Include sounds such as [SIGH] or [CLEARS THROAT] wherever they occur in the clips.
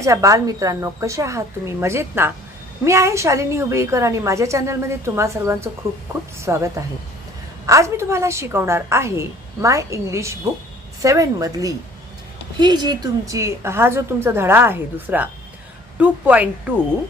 माझ्या बालमित्रांनो कसे आहात तुम्ही? मजेत ना? मी आहे शालिनी हुबळीकर आणि माझ्या चॅनलमध्ये तुम्हा सर्वांचं खूप खूप स्वागत आहे. आज मी तुम्हाला शिकवणार आहे माय इंग्लिश बुक सेवनमधली ही जी तुमची हा जो तुमचा धडा आहे दुसरा two point two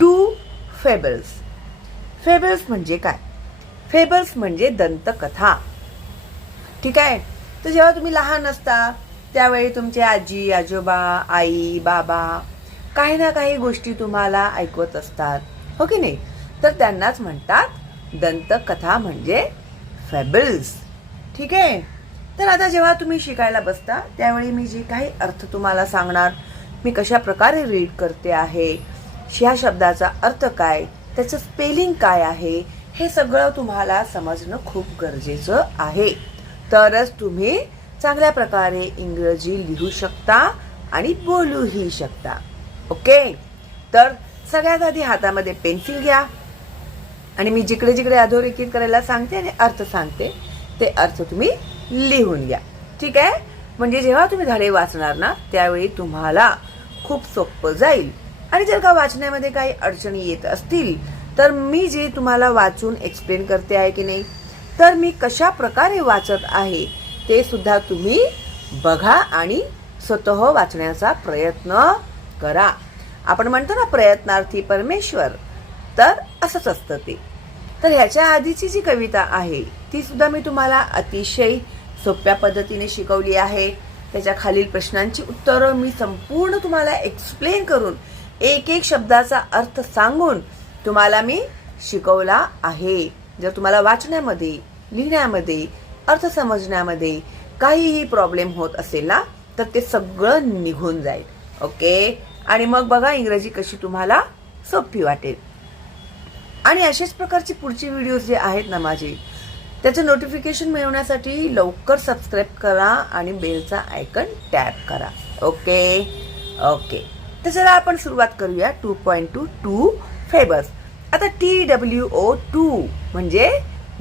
two fables. Fables म्हणजे काय? फेबल्स म्हणजे दंतकथा. ठीक आहे? तर जेव्हा तुम्ही लहान असता त्यावेळी तुमचे आजी आजोबा आई बाबा काही ना काही गोष्टी तुम्हाला ऐकवत असतात. हो की नाही? तर त्यांनाच म्हणतात दंतकथा म्हणजे फॅबल्स ठीक आहे? तर आता जेव्हा तुम्ही शिकायला बसता त्यावेळी मी जे काही अर्थ तुम्हाला सांगणार मी कशा प्रकारे रीड करते आहे ह्या शब्दाचा अर्थ काय त्याचं स्पेलिंग काय आहे हे सगळं तुम्हाला समजणं खूप गरजेचं आहे. तरच तुम्ही चांगल्या प्रकारे इंग्रजी लिहू शकता आणि बोलूही शकता. ओके? तर सगळ्यात आधी हातामध्ये पेन्सिल घ्या. आणि मी जिकडे जिकडे अधोरेखित करायला सांगते आणि अर्थ सांगते ते अर्थ तुम्ही लिहून घ्या. ठीक आहे? म्हणजे जेव्हा तुम्ही धडे वाचणार ना त्यावेळी तुम्हाला खूप सोपं जाईल. आणि जर का वाचण्यामध्ये काही अडचणी येत असतील तर मी जे तुम्हाला वाचून एक्सप्लेन करते आहे की नाही तर मी कशा प्रकारे वाचत आहे ते सुद्धा तुम्ही बघा आणि स्वतः वाचण्याचा प्रयत्न करा. आपण म्हणतो ना प्रयत्नार्थी परमेश्वर. तर असंच असतं ते. तर ह्याच्या आधीची जी कविता आहे ती सुद्धा मी तुम्हाला अतिशय सोप्या पद्धतीने शिकवली आहे. त्याच्या खालील प्रश्नांची उत्तरं मी संपूर्ण तुम्हाला एक्सप्लेन करून एक एक शब्दाचा अर्थ सांगून तुम्हाला मी शिकवला आहे. जर तुम्हाला वाचण्यामध्ये लिहिण्यामध्ये अर्थ समजण्यामध्ये काहीही प्रॉब्लेम होत असेल ना तर ते सगळं निघून जाईल. ओके आणि मग बघा इंग्रजी कशी तुम्हाला सोपी वाटेल. आणि अशाच प्रकारची पुढची व्हिडिओज जे आहेत ना माझे त्याचं नोटिफिकेशन मिळवण्यासाठी लवकर सबस्क्राईब करा आणि बेलचा आयकन टॅप करा. ओके ओके तर चला आपण सुरुवात करूया two point two two fables आता टी डब्ल्यू ओ टू म्हणजे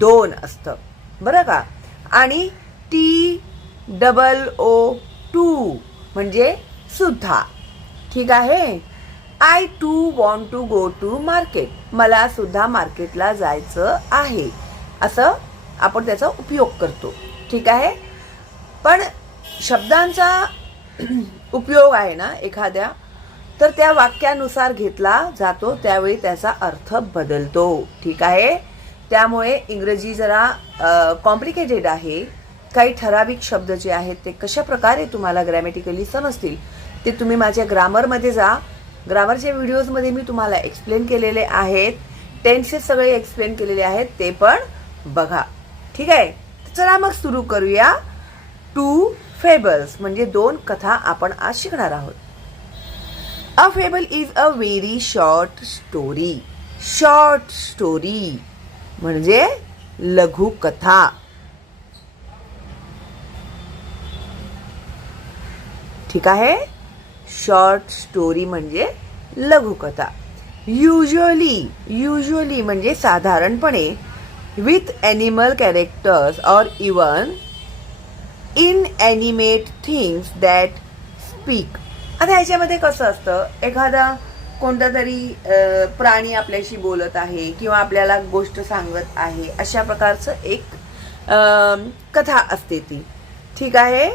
दोन असतं. बरं का? आणि टी डबल ओ टू म्हणजे सुद्धा. ठीक आहे? I too want to go to market मला सुद्धा मार्केटला जायचं आहे. असं आपण त्याचा उपयोग करतो. ठीक आहे? पण शब्दांचा [CLEARS THROAT] उपयोग आहे ना एखाद्या? तर त्या वाक्यानुसार घेतला जातो त्यावेळी त्याचा अर्थ बदलतो. ठीक आहे? त्यामुळे इंग्रजी जरा कॉम्प्लिकेटेड आहे. काही ठराविक शब्द जे आहेत ते कशा प्रकारे तुम्हाला ग्रॅमॅटिकली समजतील ते तुम्ही माझ्या ग्रामरमध्ये जा. ग्रामरच्या व्हिडिओजमध्ये मी तुम्हाला एक्सप्लेन केलेले आहेत. टेन्सेस सगळे एक्सप्लेन केलेले आहेत ते पण बघा. ठीक आहे? चला मग सुरू करूया. टू फेबल्स म्हणजे दोन कथा आपण आज शिकणार आहोत. A fable is a very short story short story म्हणजे लघुकथा. ठीक आहे? शॉर्ट स्टोरी म्हणजे लघुकथा. युजली युजली म्हणजे साधारणपणे with animal characters or even inanimate things that speak आता ह्याच्यामध्ये कसं असतं? एखादा कोणता तरी प्राणी आपल्याशी बोलत आहे किंवा आपल्याला गोष्ट सांगत आहे अशा प्रकारचं एक कथा असते ती. ठीक आहे?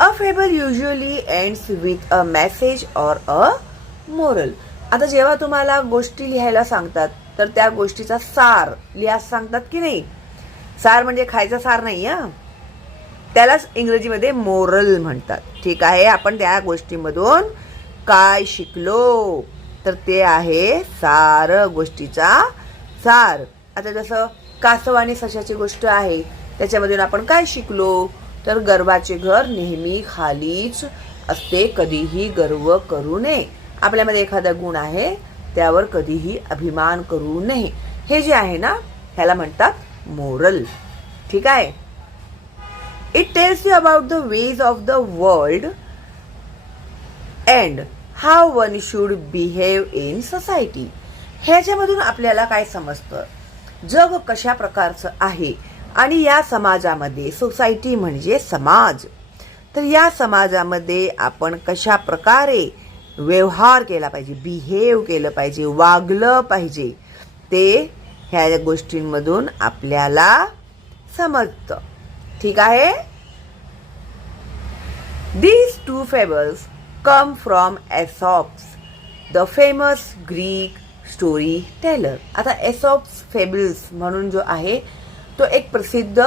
A fable usually ends with a message or a moral आता जेव्हा तुम्हाला गोष्टी लिहायला सांगतात तर त्या गोष्टीचा सार लिहा सांगतात की नाही? सार म्हणजे खायचा सार नाही हा? त्यालाच इंग्रजीमध्ये मोरल म्हणतात. ठीक आहे? आपण त्या गोष्टीमधून काय शिकलो? तर ते आहे सार गोष्टीचा सार. आता जसं कासव आणि सशाची गोष्ट आहे त्याच्यामधून आपण काय शिकलो? तर गर्वाचे घर नेहमी खालीच असते कधीही गर्व करू नये. आपल्यामध्ये एखादा गुण आहे त्यावर कधीही अभिमान करू नये. हे जे आहे ना ह्याला म्हणतात मोरल. ठीक आहे? It tells you about the ways of the world and how one should behave in society ह्याच्यामधून आपल्याला काय समजतं? जग कशा प्रकारचं आहे? आणि या समाजामध्ये सोसायटी म्हणजे समाज. तर या समाजामध्ये आपण कशा प्रकारे व्यवहार केला पाहिजे बिहेव केलं पाहिजे वागलं पाहिजे ते ह्या गोष्टींमधून आपल्याला समजतं. ठीक आहे? These two fables come from Aesop's the famous Greek storyteller आता एसॉप्स फेबल्स म्हणून जो आहे तो एक प्रसिद्ध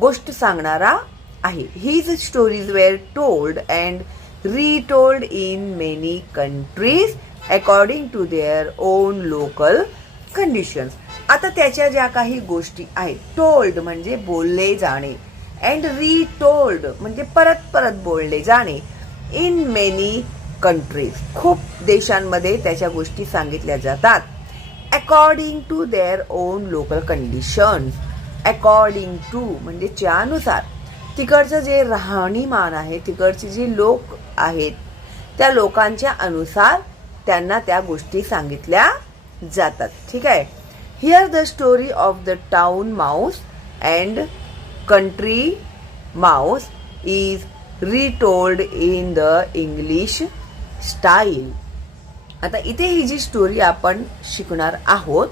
गोष्ट सांगणारा आहे. His stories were told and retold in many countries according to their own local conditions आता त्याच्या ज्या काही गोष्टी आहेत टोल्ड म्हणजे बोलले जाणे अँड रिटोल्ड म्हणजे परत परत बोलले जाणे. इन मेनी कंट्रीज खूप देशांमध्ये त्याच्या गोष्टी सांगितल्या जातात. According to their own local conditions according to म्हणजे त्यानुसार तिकडचं जे राहणीमान आहे तिकडचे जे लोक आहेत त्या लोकांच्या अनुसार त्यांना त्या गोष्टी सांगितल्या जातात. ठीक आहे? Here the story of the town mouse and country mouse is retold in the English style आता इथे ही जी स्टोरी आपण शिकणार आहोत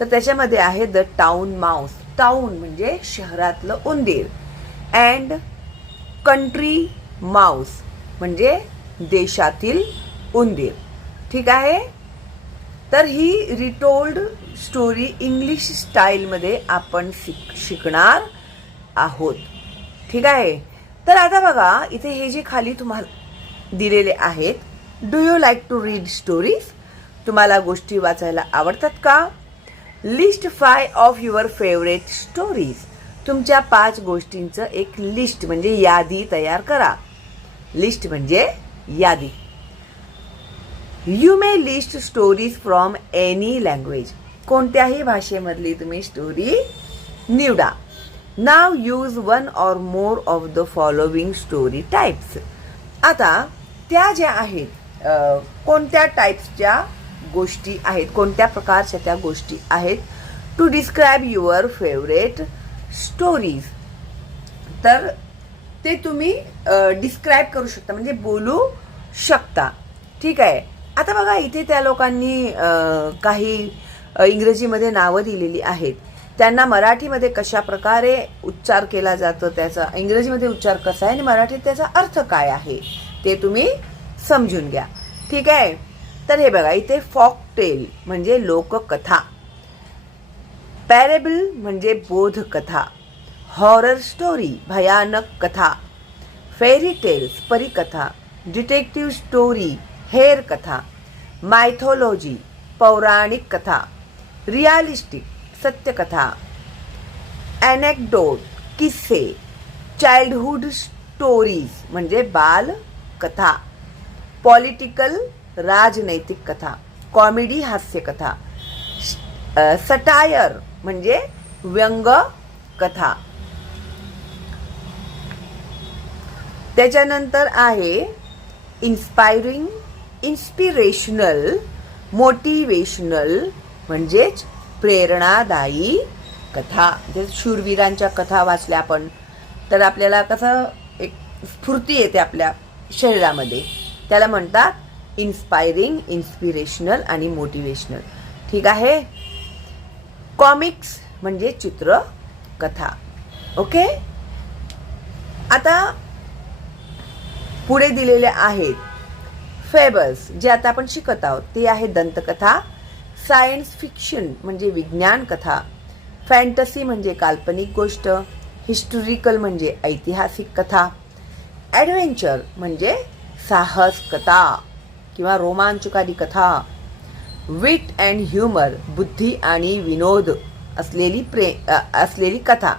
तर त्याच्यामध्ये आहे द टाऊन माऊस टाऊन म्हणजे शहरातलं उंदीर. अँड कंट्री माऊस म्हणजे देशातील उंदीर. ठीक आहे? तर ही रिटोल्ड स्टोरी इंग्लिश स्टाईलमध्ये आपण शिक शिकणार आहोत. ठीक आहे? तर आता बघा इथे हे जे खाली तुम्हाला दिलेले आहेत do you like to read stories तुम्हाला गोष्टी वाचायला आवडतात का? List five of your favourite stories तुमच्या पाच गोष्टींचं एक लिस्ट म्हणजे यादी तयार करा. लिस्ट म्हणजे यादी. You may list stories from any language कोणत्याही भाषेमधली तुम्ही स्टोरी निवडा. Now use one or more of the following story types आता त्या ज्या आहेत कोणत्या टाईप्सच्या गोष्टी आहेत कोणत्या प्रकारच्या त्या गोष्टी आहेत to describe your favourite stories तर ते तुम्ही डिस्क्राईब करू शकता म्हणजे बोलू शकता. ठीक आहे? आता बघा इथे त्या लोकांनी काही इंग्रजीमध्ये नावं दिलेली आहेत. त्यांना मराठीमध्ये कशा प्रकारे उच्चार केला जातो त्याचा इंग्रजीमध्ये उच्चार कसा आहे आणि मराठीत त्याचा अर्थ काय आहे ते तुम्ही समजून घ्या. ठीक आहे? तर हे बघा इथे फॉक टेल म्हणजे लोककथा. पॅरेबल म्हणजे बोधकथा. हॉरर स्टोरी भयानक कथा. फेरी टेल्स परिकथा. डिटेक्टिव्ह स्टोरी हेर कथा. मायथोलॉजी पौराणिक कथा. रियालिस्टिक सत्यकथा। ॲनेक्डोट किस्से चाइल्डहुड स्टोरीज म्हणजे बाल कथा पॉलिटिकल राजनैतिक कथा कॉमेडी हास्य कथा सटायर म्हणजे व्यंग कथा त्याच्यानंतर आहे इन्स्पायरिंग इन्स्पिरेशनल मोटिवेशनल म्हणजेच प्रेरणादायी कथा. जे शूरवीरांच्या कथा वाचल्या आपण तर आपल्याला कसं एक स्फूर्ती येते आपल्या शरीरामध्ये. त्याला म्हणतात इन्स्पायरिंग इन्स्पिरेशनल आणि मोटिवेशनल ठीक आहे? कॉमिक्स म्हणजे चित्र कथा. ओके आता पुढे दिलेले आहेत फेबल्स जे आता आपण शिकत आहोत. ते आहे दंतकथा सायन्स फिक्शन म्हणजे विज्ञान कथा फॅन्टसी म्हणजे काल्पनिक गोष्ट हिस्टोरिकल म्हणजे ऐतिहासिक कथा ॲडव्हेंचर म्हणजे साहस कथा किंवा रोमांचकारी कथा विट अँड ह्युमर बुद्धी आणि विनोद असलेली प्रे असलेली कथा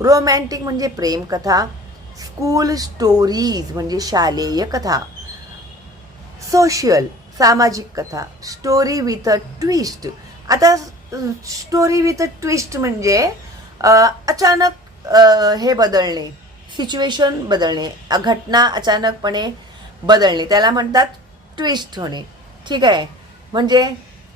रोमॅन्टिक म्हणजे प्रेम कथा स्कूल स्टोरीज म्हणजे शालेय कथा सोशल सामाजिक कथा स्टोरी म्हणजे, विथ अ ट्विस्ट आता स्टोरी विथ अ ट्विस्ट म्हणजे अचानक हे बदलणे सिच्युएशन बदलणे घटना अचानकपणे बदलणे. त्याला म्हणतात ट्विस्ट होणे. ठीक आहे? म्हणजे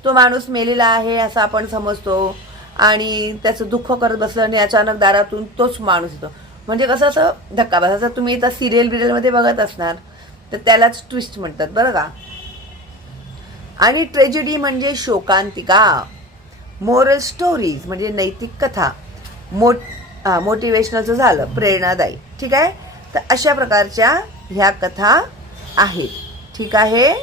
तो माणूस मेलेला आहे असं आपण समजतो आणि त्याचं दुःख करत बसलं आणि अचानक दारातून तोच माणूस येतो. म्हणजे कसं असं धक्का बसायचा तुम्ही आता सिरियल बिरियलमध्ये बघत असणार तर त्यालाच ट्विस्ट म्हणतात. बरं का? आणि ट्रेजेडी म्हणजे शोकांतिका. मोरल स्टोरीज म्हणजे नैतिक कथा. मोट मोटिवेशनलचं झालं प्रेरणादायी. ठीक आहे? तर अशा प्रकारच्या ह्या कथा आहेत. ठीक आहे?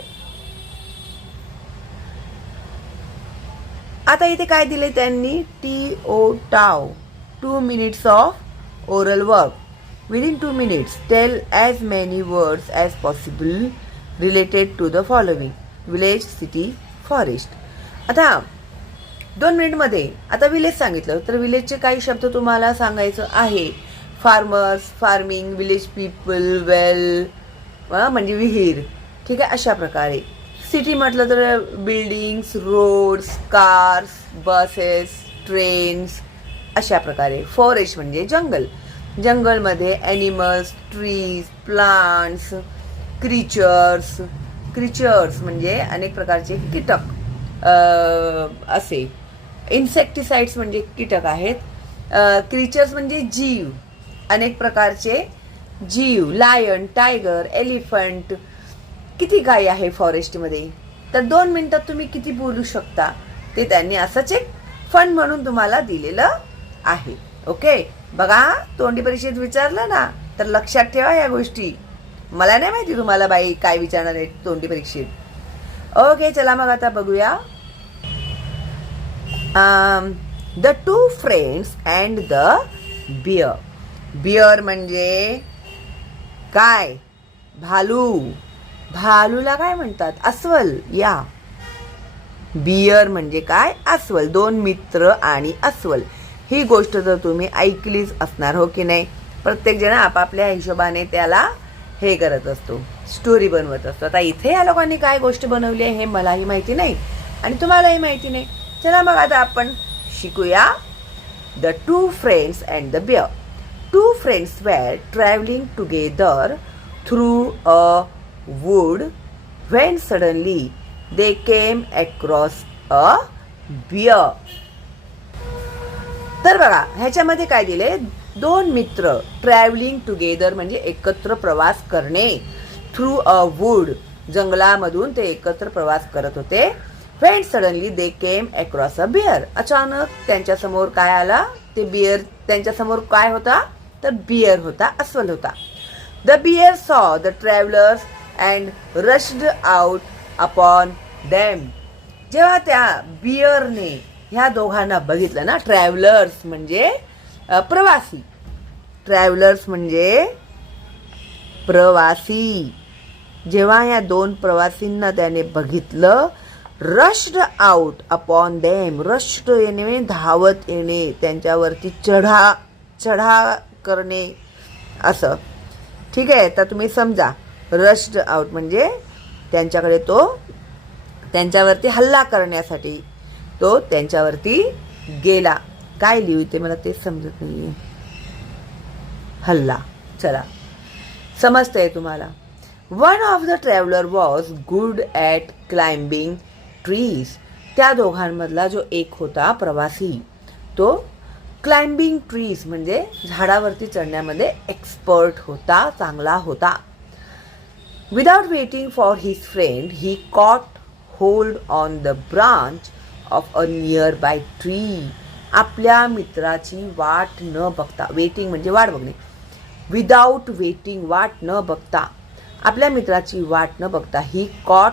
आता इथे काय दिले त्यांनी? T O टाव two minutes of oral work within two minutes tell as many words as possible related to the following village city forest. आता दोन मिनिटमध्ये आता विलेज सांगितलं तर विलेजचे काही शब्द तुम्हाला सांगायचं आहे. Farmers farming village people well म्हणजे विहीर. ठीक आहे अशा प्रकारे. सिटी म्हटलं तर buildings roads cars buses trains अशा प्रकारे. फॉरेस्ट म्हणजे जंगल. जंगलमध्ये animals trees plants creatures creatures म्हणजे अनेक प्रकारचे कीटक असे. इन्सेक्टिसाइड्स म्हणजे कीटक आहेत. क्रिचर्स म्हणजे जीव. अनेक प्रकारचे जीव. लायन टायगर एलिफंट किती गायी आहे फॉरेस्टमध्ये तर दोन मिनटात तुम्ही किती बोलू शकता? ते त्यांनी असंच एक फंड म्हणून तुम्हाला दिलेलं आहे. ओके बघा तोंडी परीक्षेत विचारलं ना तर लक्षात ठेवा या गोष्टी. मला नाही माहिती तुम्हाला बाई काय विचारणार आहे तोंडी परीक्षेत. ओके चला मग आता बघूया. The two friends and the bear bear म्हणजे काय? भालू. भालूला काय म्हणतात? अस्वल. या. बियर म्हणजे काय? अस्वल. दोन मित्र आणि अस्वल. ही गोष्ट जर तुम्ही ऐकलीच असणार हो की नाही? प्रत्येक जण आपापल्या हिशोबाने त्याला हे करत असतो स्टोरी बनवत असतो. आता इथे या लोकांनी काय गोष्ट बनवली आहे हे मलाही माहिती नाही आणि तुम्हालाही माहिती नाही. चला मग आता आपण शिकूया. The two friends and the bear two friends were travelling together through a wood when suddenly they came across a bear तर बघा ह्याच्यामध्ये काय दिले? दोन मित्र ट्रॅव्हलिंग टुगेदर म्हणजे एकत्र प्रवास करणे. थ्रू अ वूड जंगलामधून ते एकत्र प्रवास करत होते. Friend suddenly they came across a bear अचानक त्यांच्यासमोर काय आला? ते बिअर त्यांच्यासमोर काय होता? तर बिअर होता अस्वल होता. The bear saw the travellers and rushed out upon them जेव्हा त्या बिअरने ह्या दोघांना बघितलं ना ट्रॅव्हलर्स म्हणजे प्रवासी. ट्रॅव्हलर्स म्हणजे प्रवासी. जेव्हा या दोन प्रवासींना त्याने बघितलं rushed out upon them rushed येणे धावत येणे त्यांच्यावरती चढा चढा करणे असं. ठीक आहे? तर तुम्ही समजा रश्ड आउट म्हणजे त्यांच्याकडे तो त्यांच्यावरती हल्ला करण्यासाठी तो त्यांच्यावरती गेला. काय लिहू ते मला तेच समजत नाही हल्ला. चला. समजतंय तुम्हाला. One of the traveller was good at climbing trees त्या दोघांमधला जो एक होता प्रवासी तो क्लाइम्बिंग ट्रीज म्हणजे झाडावरती चढण्यामध्ये एक्सपर्ट होता चांगला होता. Without waiting for his friend he caught hold on the branch of a nearby tree आपल्या मित्राची वाट न बघता वेटिंग म्हणजे वाट बघणे. विदाऊट वेटिंग वाट न बघता आपल्या मित्राची वाट न बघता he caught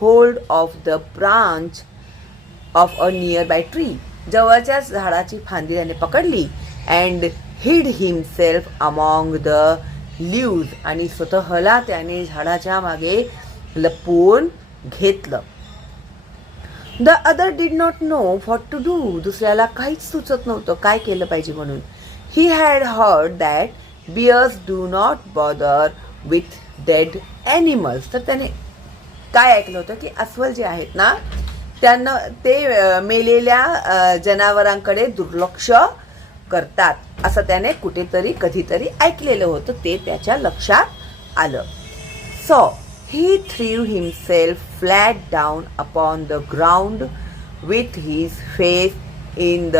hold of the branch of a nearby tree जवळच्या झाडाची फांदी त्याने पकडली and hid himself among the leaves आणि स्वतःला त्याने झाडाच्या मागे लपवून घेतलं. The other did not know what to do दुसऱ्याला काहीच सुचत नव्हतं काय केलं पाहिजे म्हणून. He had heard that bears do not bother with dead animals तर त्याने काय ऐकलं होतं की अस्वल जे आहेत ना त्यांना ते मेलेल्या जनावरांकडे दुर्लक्ष करतात. असं त्याने कुठेतरी कधीतरी ऐकलेलं होतं. ते त्याच्या लक्षात आलं. So he threw himself flat down upon the ground with his face in the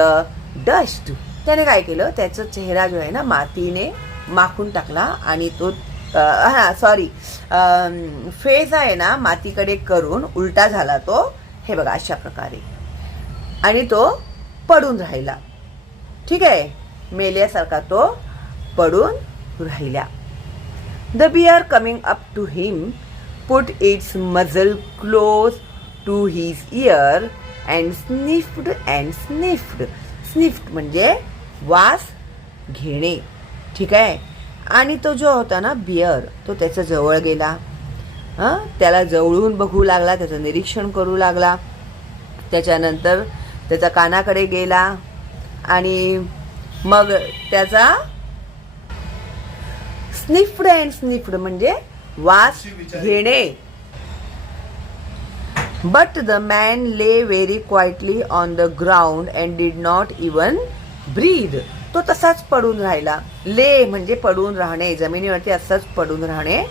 dust त्याने काय केलं? त्याचा चेहरा जो आहे ना मातीने माखून टाकला आणि तो हां हा सॉरी फेस आहे ना मातीकडे करून उलटा झाला तो. हे बघा अशा प्रकारे. आणि तो पडून राहिला. ठीक आहे? मेल्यासारखा तो पडून राहिल्या the bear coming up to him put its muzzle close to his ear and sniffed and sniffed. Sniffed म्हणजे वास घेणे. ठीक आहे? आणि तो जो होता ना बिअर तो त्याच्याजवळ गेला. हां? त्याला जवळून बघू लागला त्याचं निरीक्षण करू लागला. त्याच्यानंतर त्याच्या कानाकडे गेला आणि मग त्याचा स्निफ्ड अँड स्निफ्ड म्हणजे वास घेणे. But the man lay very quietly on the ground and did not even breathe तो तसाच पडून राहिला. ले म्हणजे पडून राहणे. जमिनीवरती असंच पडून राहणे.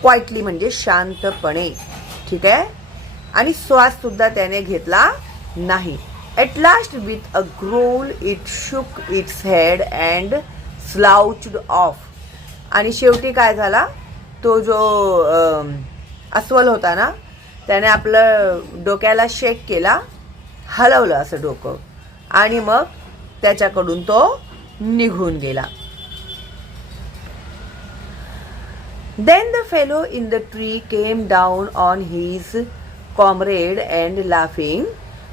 क्वाइटली म्हणजे शांतपणे. ठीक आहे? आणि श्वास सुद्धा त्याने घेतला नाही. At last with a growl it shook its head and slouched off आणि शेवटी काय झाला? तो जो अस्वल होता ना त्याने आपलं डोक्याला शेक केला हलवलं असं डोकं. आणि मग त्याच्याकडून तो निघून गेला. Then the fellow in the tree came down on his comrade and laughing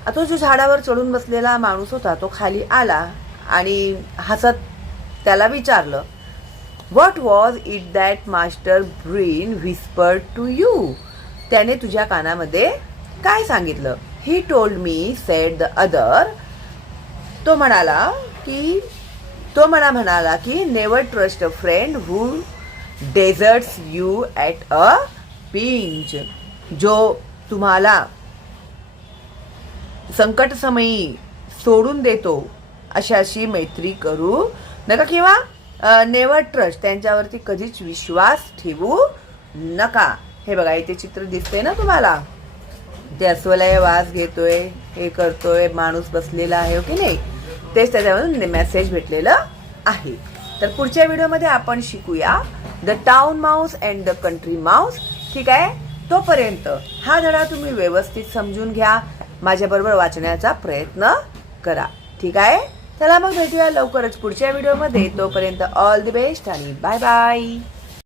आता तो जो झाडावर चढून बसलेला माणूस होता तो खाली आला आणि हसत त्याला विचारलं what was it that master Bruin whispered to you त्याने तुझ्या कानामध्ये काय सांगितलं? He told me said the other तो म्हणाला की तो मला म्हणाला की never trust a friend who deserts you at a pinch जो तुम्हाला संकटसमयी सोडून देतो अशाशी मैत्री करू नका किंवा नेवर ट्रस्ट त्यांच्यावरती कधीच विश्वास ठेवू नका. हे बघा इथे चित्र दिसते ना तुम्हाला? ते अस्वलय वास घेतोय हे करतोय माणूस बसलेला आहे हो की नाही? तेच त्याच्यामधून मेसेज भेटलेलं आहे. तर पुढच्या व्हिडिओमध्ये आपण शिकूया. The town mouse and the country mouse ठीक आहे? तोपर्यंत हा धडा तुम्ही व्यवस्थित समजून घ्या. माझ्याबरोबर वाचण्याचा प्रयत्न करा. ठीक आहे? चला मग भेटूया लवकरच पुढच्या व्हिडिओमध्ये. तोपर्यंत ऑल दी बेस्ट आणि बाय बाय